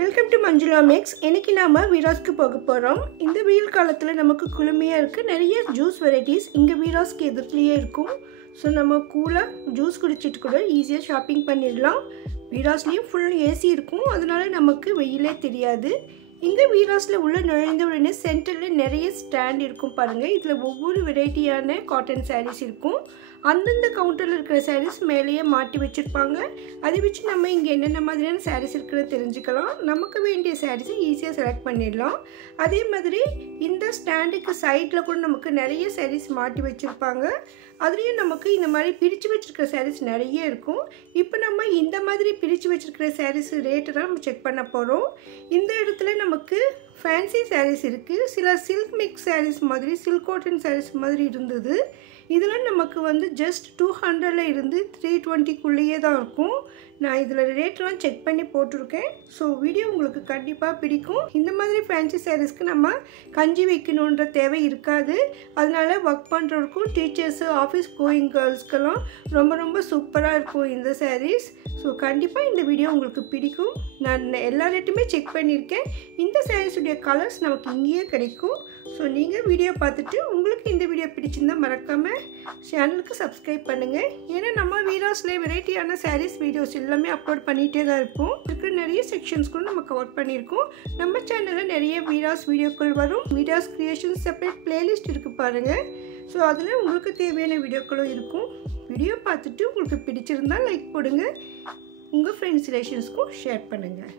Welcome to Manjula mix. இன்றைக்கி நாம் வீராஸ்க்கு போக போகிறோம். இந்த வெயில் காலத்தில் நமக்கு குளுமையாக இருக்குது. நிறைய ஜூஸ் வெரைட்டிஸ் இங்கே வீராஸ்க்கு எதிர்த்துலேயே இருக்கும். ஸோ நம்ம கூலாக ஜூஸ் குடிச்சிட்டு கூட ஈஸியாக ஷாப்பிங் பண்ணிடலாம். வீராஸ்லேயும் ஃபுல் ஏசி இருக்கும், அதனால நமக்கு வெயிலே தெரியாது. இங்கே வீராஸில் உள்ள நுழைந்த உடனே சென்டரில் நிறைய ஸ்டாண்ட் இருக்கும் பாருங்கள். இதில் ஒவ்வொரு வெரைட்டியான காட்டன் சாரீஸ் இருக்கும். அந்தந்த கவுண்டரில் இருக்கிற சாரீஸ் மேலேயே மாட்டி வச்சுருப்பாங்க. அதை வச்சு நம்ம இங்கே என்னென்ன மாதிரியான சாரீஸ் இருக்குன்னு தெரிஞ்சுக்கலாம். நமக்கு வேண்டிய சாரீஸை ஈஸியாக செலக்ட் பண்ணிடலாம். அதே மாதிரி இந்த ஸ்டாண்டுக்கு சைடில் கூட நமக்கு நிறைய சாரீஸ் மாட்டி வச்சுருப்பாங்க. அதுலேயும் நமக்கு இந்த மாதிரி பிரித்து வச்சுருக்கிற சாரீஸ் நிறைய இருக்கும். இப்போ நம்ம இந்த மாதிரி பிரித்து வச்சுருக்கிற சாரீஸ் ரேட்டு தான் நம்ம செக் பண்ண போகிறோம். இந்த இடத்துல நமக்கு ஃபேன்சி சாரீஸ் இருக்குது. சில சில்க் மிக்ஸ் சாரீஸ் மாதிரி, சில்க் காட்டன் சாரீஸ் மாதிரி இருந்தது. இதெல்லாம் நமக்கு வந்து ஜஸ்ட் 200 இருந்து 320க்குள்ளேயே தான் இருக்கும். நான் இதில் ரேட்லாம் செக் பண்ணி போட்டிருக்கேன். ஸோ வீடியோ உங்களுக்கு கண்டிப்பாக பிடிக்கும். இந்த மாதிரி ஃபேன்சி சாரீஸ்க்கு நம்ம கஞ்சி வைக்கணுன்ற தேவை இருக்காது. அதனால ஒர்க் பண்ணுறவருக்கும், டீச்சர்ஸு, ஆஃபீஸ் கோயிங் கேர்ள்ஸ்க்கெல்லாம் ரொம்ப ரொம்ப சூப்பராக இருக்கும் இந்த சாரீஸ். ஸோ கண்டிப்பாக இந்த வீடியோ உங்களுக்கு பிடிக்கும். நான் எல்லா ரேட்டுமே செக் பண்ணியிருக்கேன். இந்த சாரீஸுடைய கலர்ஸ் நமக்கு இங்கேயே கிடைக்கும். ஸோ நீங்கள் வீடியோ பார்த்துட்டு உங்களுக்கு இந்த வீடியோ பிடிச்சிருந்தால் மறக்காமல் சேனலுக்கு சப்ஸ்கிரைப் பண்ணுங்கள். ஏன்னா நம்ம வீராஸில் வெரைட்டியான சாரீஸ் வீடியோஸ் எல்லாமே அப்லோட் பண்ணிகிட்டே தான் இருப்போம். இருக்கிற நிறைய செக்ஷன்ஸ் கூட நம்ம கவர் பண்ணியிருக்கோம். நம்ம சேனலில் நிறைய வீராஸ் வீடியோக்கள் வரும். வீராஸ் கிரியேஷன்ஸ் செப்பரேட் பிளேலிஸ்ட் இருக்குது பாருங்கள். ஸோ அதில் உங்களுக்கு தேவையான வீடியோக்களும் இருக்கும். வீடியோ பார்த்துட்டு உங்களுக்கு பிடிச்சிருந்தால் லைக் போடுங்க. உங்கள் ஃப்ரெண்ட்ஸ் ரிலேஷன்ஸ்க்கும் ஷேர் பண்ணுங்கள்.